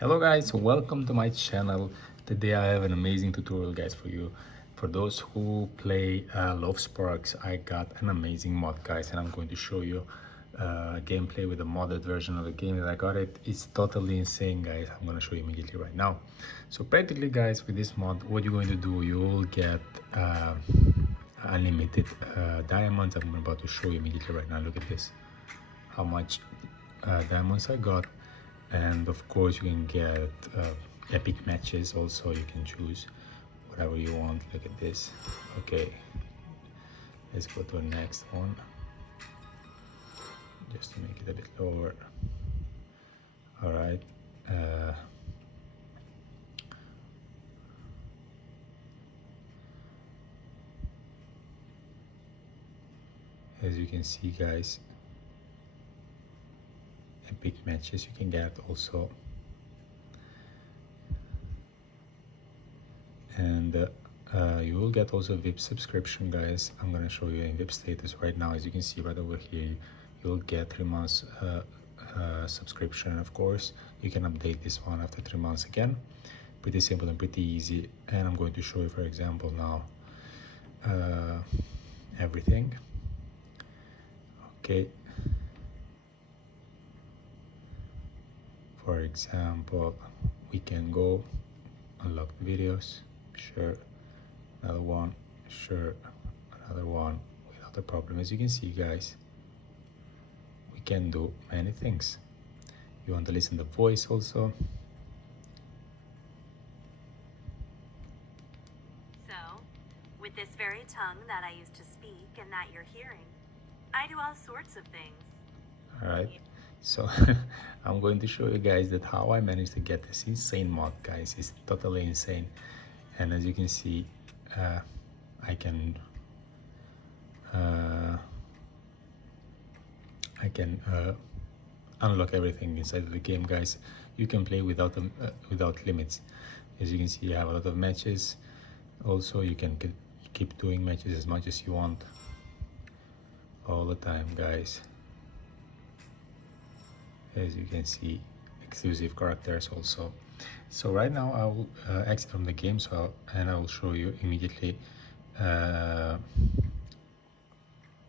Hello guys, welcome to my channel. Today I have an amazing tutorial guys for you. For those who play Love Sparks, I got an amazing mod guys, and I'm going to show you gameplay with a modded version of the game that I got. It's totally insane guys. I'm going to show you immediately right now. So practically guys, with this mod, what you're going to do, you will get unlimited diamonds. I'm about to show you immediately right now. Look at this, how much diamonds I got. And of course you can get epic matches also. You can choose whatever you want. Look at this. Okay, let's go to the next one just to make it a bit lower. All right, as you can see guys, epic matches you can get also. And you will get also VIP subscription guys. I'm gonna show you in VIP status right now. As you can see right over here, you'll get 3 months subscription. Of course you can update this one after 3 months again. Pretty simple and pretty easy. And I'm going to show you, for example, now everything. Okay, for example, we can go unlock the videos. Sure, another one. Sure, another one, without a problem. As you can see guys, we can do many things. You want to listen to the voice also. So, with this very tongue that I used to speak and that you're hearing, I do all sorts of things. All right, so I'm going to show you guys that how I managed to get this insane mod guys. It's totally insane. And as you can see, I can unlock everything inside of the game guys. You can play without without limits. As you can see, you have a lot of matches. Also you can keep doing matches as much as you want all the time guys. As you can see, exclusive characters also. So right now I will exit from the game, and I will show you immediately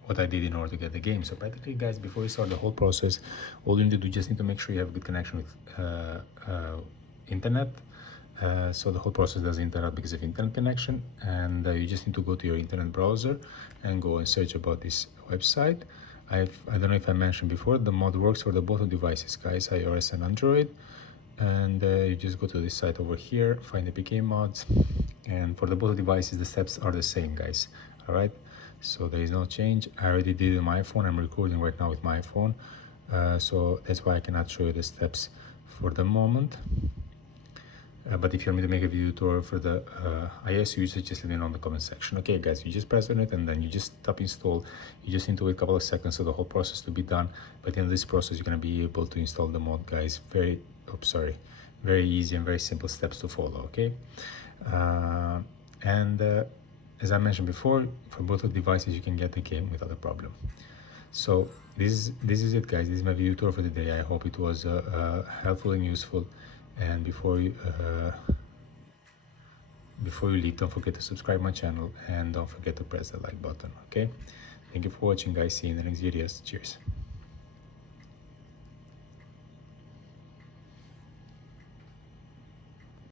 what I did in order to get the game. So practically guys, before you start the whole process, all you need to do, just need to make sure you have a good connection with internet. So the whole process doesn't interrupt because of internet connection. And you just need to go to your internet browser and go and search about this website. I don't know if I mentioned before, the mod works for the both devices guys, iOS and Android. And you just go to this site over here, find the PK mods, and for the both devices the steps are the same guys. All right, so there is no change. I already did it on my phone. I'm recording right now with my phone, so that's why I cannot show you the steps for the moment. But if you want me to make a video tutorial for the iOS users, just let me know in the comment section. Okay guys, you just press on it and then you just tap install. You just need to wait a couple of seconds for the whole process to be done. But in this process you're going to be able to install the mod guys. Very easy and very simple steps to follow. Okay, and as I mentioned before, for both of devices you can get the game without a problem. So this is it guys. This is my video tour for the day. I hope it was helpful and useful. And before you leave, don't forget to subscribe my channel and don't forget to press the like button. Okay, thank you for watching guys. See you in the next videos. Cheers.